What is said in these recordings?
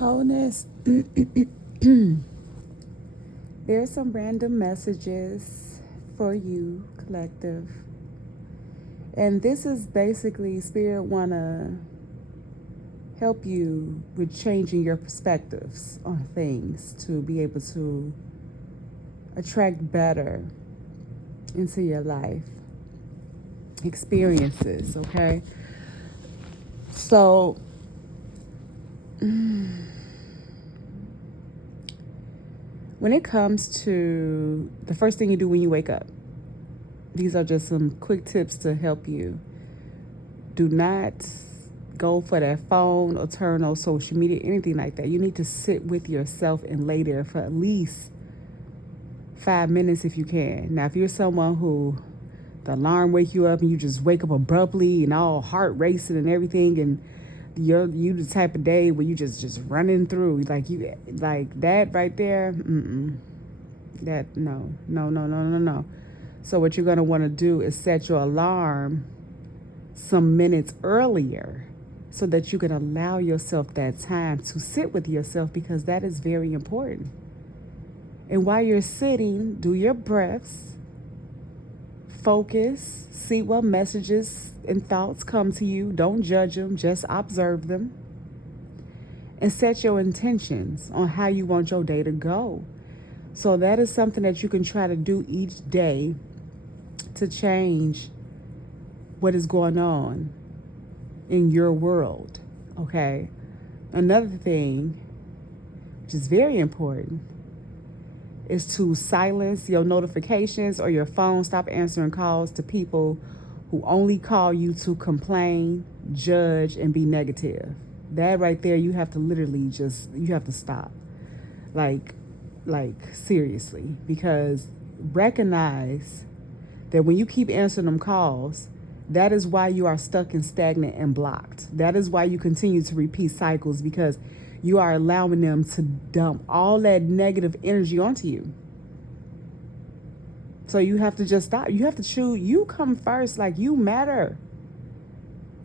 Wholeness. There's some random messages for you, collective. And this is basically Spirit want to help you with changing your perspectives on things to be able to attract better into your life experiences, okay? So, when it comes to the first thing you do when you wake up, these are just some quick tips to help you. Do not go for that phone or turn on social media, anything like that. You need to sit with yourself and lay there for at least 5 minutes if you can. Now, if you're someone who the alarm wake you up and you just wake up abruptly and all heart racing and everything, and you the type of day where you just running through like that right there, that no. So what you're going to want to do is set your alarm some minutes earlier so that you can allow yourself that time to sit with yourself, because that is very important. And while you're sitting, do your breaths, focus, see what messages and thoughts come to you. Don't judge them, just observe them. And set your intentions on how you want your day to go. So that is something that you can try to do each day to change what is going on in your world, okay? Another thing, which is very important, is to silence your notifications or your phone. Stop answering calls to people who only call you to complain, judge, and be negative. That right there, you have to literally you have to stop. Like seriously, because recognize that when you keep answering them calls, that is why you are stuck and stagnant and blocked. That is why you continue to repeat cycles, because you are allowing them to dump all that negative energy onto you. So you have to just stop. You have to choose. You come first. Like, you matter.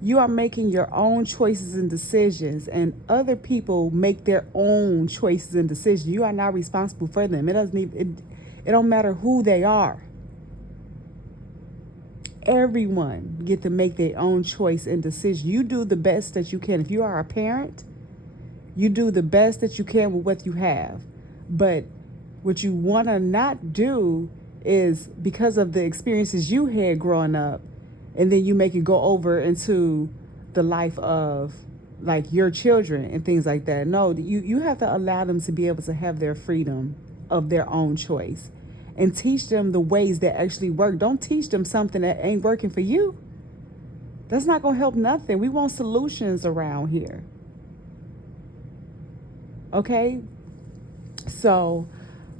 You are making your own choices and decisions, and other people make their own choices and decisions. You are not responsible for them. It don't matter who they are. Everyone get to make their own choice and decision. You do the best that you can. If you are a parent, you do the best that you can with what you have. But what you want to not do is, because of the experiences you had growing up, and then you make it go over into the life of like your children and things like that. No, you have to allow them to be able to have their freedom of their own choice, and teach them the ways that actually work. Don't teach them something that ain't working for you. That's not going to help nothing. We want solutions around here. Okay? So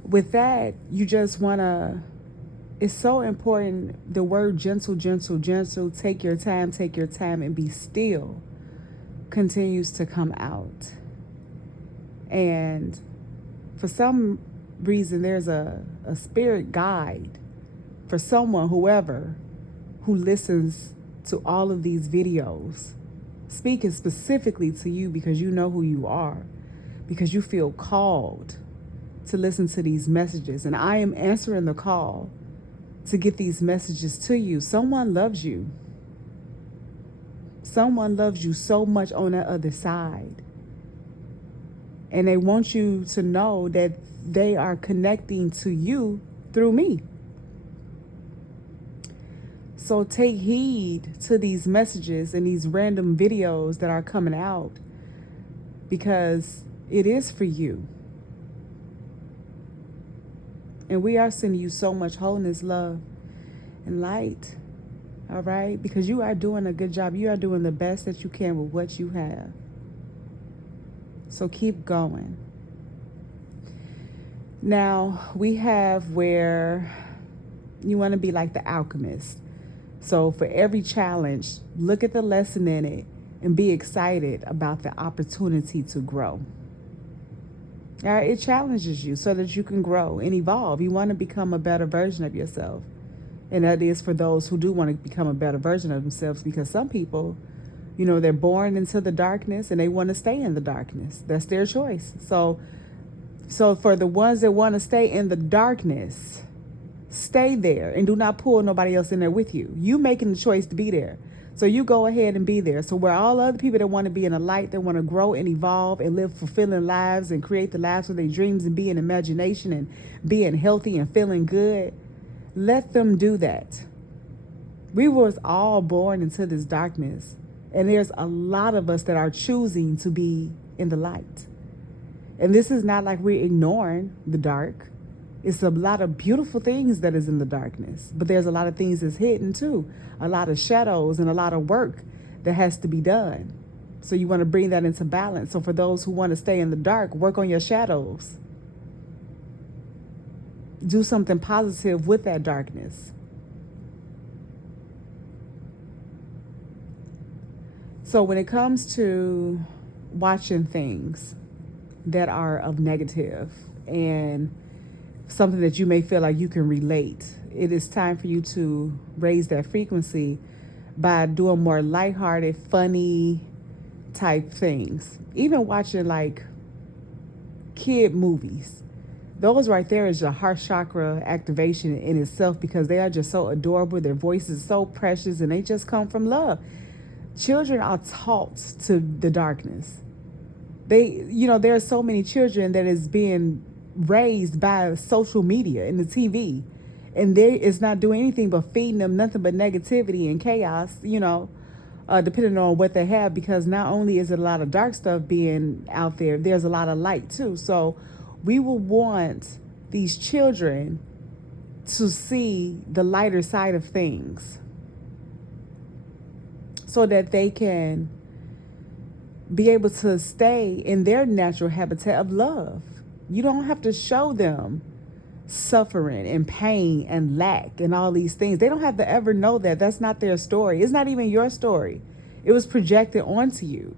with that, you just want to, it's so important, the word gentle, take your time, and be still continues to come out. And for some reason, there's a spirit guide for someone, whoever, who listens to all of these videos, speaking specifically to you, because you know who you are, because you feel called to listen to these messages. And I am answering the call to get these messages to you. Someone loves you. Someone loves you so much on that other side. And they want you to know that they are connecting to you through me. So take heed to these messages and these random videos that are coming out, because it is for you. And we are sending you so much wholeness, love, and light. All right? Because you are doing a good job. You are doing the best that you can with what you have. So keep going. Now, we have where you want to be like the alchemist. So for every challenge, look at the lesson in it and be excited about the opportunity to grow. All right, it challenges you so that you can grow and evolve. You want to become a better version of yourself. And that is for those who do want to become a better version of themselves, because some people They're born into the darkness and they want to stay in the darkness. That's their choice. So for the ones that want to stay in the darkness, stay there and do not pull nobody else in there with you. You making the choice to be there. So you go ahead and be there. So where all other people that want to be in the light, that want to grow and evolve and live fulfilling lives and create the lives of their dreams and be in imagination and being healthy and feeling good, let them do that. We was all born into this darkness. And there's a lot of us that are choosing to be in the light. And this is not like we're ignoring the dark. It's a lot of beautiful things that is in the darkness. But there's a lot of things that's hidden too. A lot of shadows and a lot of work that has to be done. So you want to bring that into balance. So for those who want to stay in the dark, work on your shadows. Do something positive with that darkness. So when it comes to watching things that are of negative and something that you may feel like you can relate, it is time for you to raise that frequency by doing more lighthearted, funny type things. Even watching like kid movies. Those right there is your heart chakra activation in itself, because they are just so adorable. Their voices are so precious and they just come from love. Children are taught to the darkness. There are so many children that is being raised by social media and the TV, and it's not doing anything but feeding them nothing but negativity and chaos, depending on what they have, because not only is it a lot of dark stuff being out there, there's a lot of light too. So we will want these children to see the lighter side of things so that they can be able to stay in their natural habitat of love. You don't have to show them suffering and pain and lack and all these things. They don't have to ever know that. That's not their story. It's not even your story. It was projected onto you.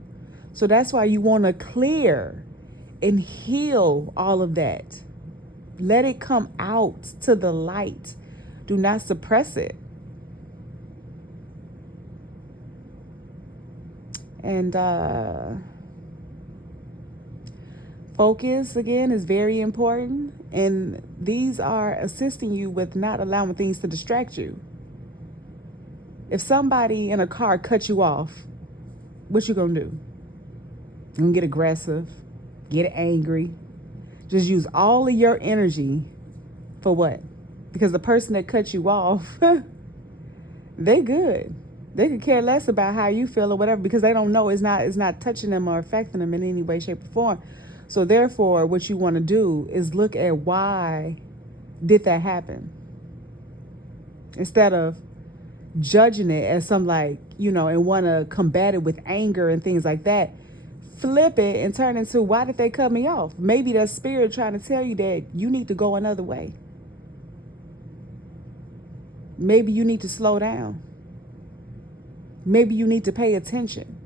So that's why you want to clear and heal all of that. Let it come out to the light. Do not suppress it. And focus, again, is very important. And these are assisting you with not allowing things to distract you. If somebody in a car cuts you off, what you gonna do? You gonna get aggressive, get angry, just use all of your energy for what? Because the person that cut you off, they good. They could care less about how you feel or whatever, because they don't know, it's not touching them or affecting them in any way, shape, or form. So therefore, what you want to do is look at why did that happen, instead of judging it as some and want to combat it with anger and things like that. Flip it and turn into, why did they cut me off? Maybe that spirit trying to tell you that you need to go another way. Maybe you need to slow down. Maybe you need to pay attention.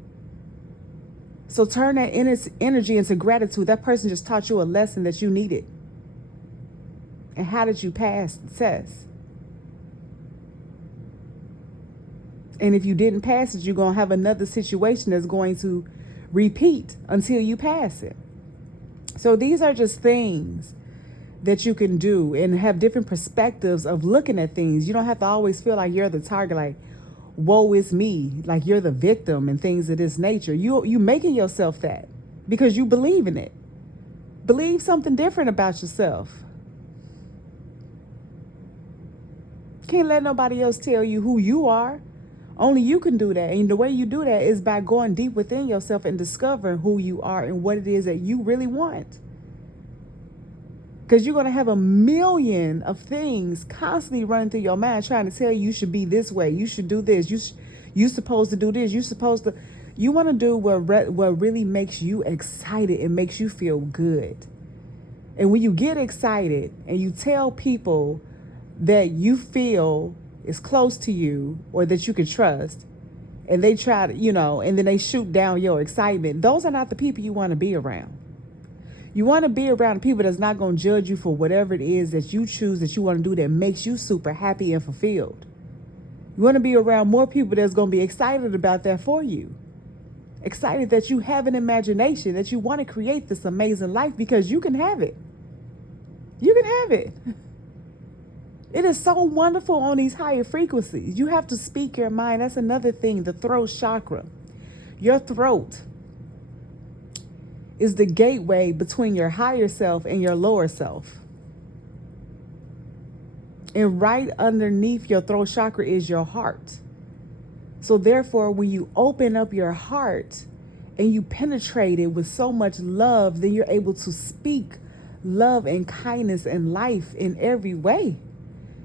So turn that energy into gratitude. That person just taught you a lesson that you needed. And how did you pass the test? And if you didn't pass it, you're going to have another situation that's going to repeat until you pass it. So these are just things that you can do and have different perspectives of looking at things. You don't have to always feel like you're the target, like, woe is me, like you're the victim and things of this nature. You making yourself that because you believe in it. Believe something different about yourself. Can't let nobody else tell you who you are. Only you can do that. And the way you do that is by going deep within yourself and discovering who you are and what it is that you really want. Because you're going to have a million of things constantly running through your mind trying to tell you you should be this way. You should do this. You're supposed to do this. You want to do what really makes you excited and makes you feel good. And when you get excited and you tell people that you feel is close to you or that you can trust, and they try to, and then they shoot down your excitement, those are not the people you want to be around. You want to be around people that's not going to judge you for whatever it is that you choose that you want to do that makes you super happy and fulfilled. You want to be around more people that's going to be excited about that for you. Excited that you have an imagination, that you want to create this amazing life, because you can have it. You can have it. It is so wonderful on these higher frequencies. You have to speak your mind. That's another thing, the throat chakra. Your throat is the gateway between your higher self and your lower self. And right underneath your throat chakra is your heart. So therefore, when you open up your heart and you penetrate it with so much love, then you're able to speak love and kindness and life in every way.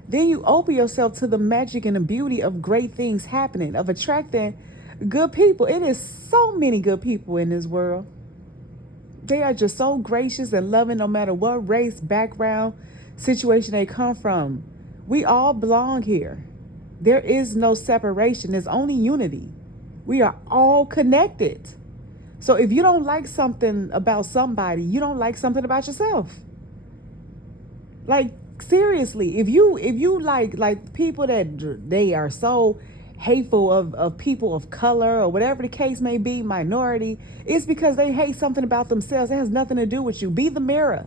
Then you open yourself to the magic and the beauty of great things happening, of attracting good people. It is so many good people in this world. They are just so gracious and loving, no matter what race, background, situation they come from. We all belong here. There is no separation. There's only unity. We are all connected. So if you don't like something about somebody, you don't like something about yourself. Like, seriously, if you like people that they are so hateful of people of color or whatever the case may be, minority, it's because they hate something about themselves. It has nothing to do with you. Be the mirror.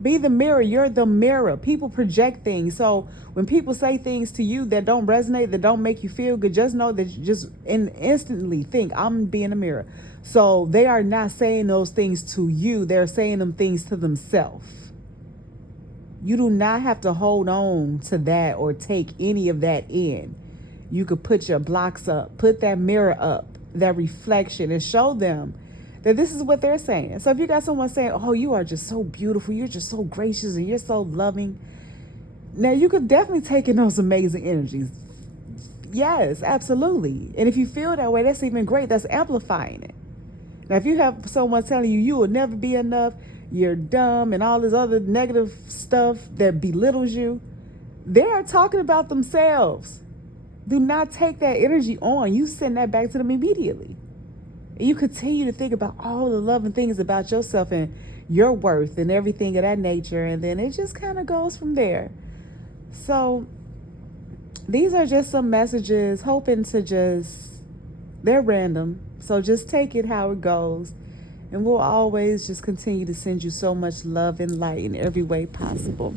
Be the mirror. You're the mirror. People project things. So when people say things to you that don't resonate, that don't make you feel good, just know that you just instantly think, I'm being a mirror. So they are not saying those things to you. They're saying them things to themselves. You do not have to hold on to that or take any of that in. You could put your blocks up, put that mirror up, that reflection, and show them that this is what they're saying. So if you got someone saying, oh, you are just so beautiful, you're just so gracious, and you're so loving, now you could definitely take in those amazing energies. Yes, absolutely. And if you feel that way, that's even great. That's amplifying it. Now, if you have someone telling you will never be enough, you're dumb, and all this other negative stuff that belittles you, they are talking about themselves. Do not take that energy on. You send that back to them immediately. And you continue to think about all the loving things about yourself and your worth and everything of that nature. And then it just kind of goes from there. So these are just some messages, hoping to they're random. So just take it how it goes. And we'll always just continue to send you so much love and light in every way possible.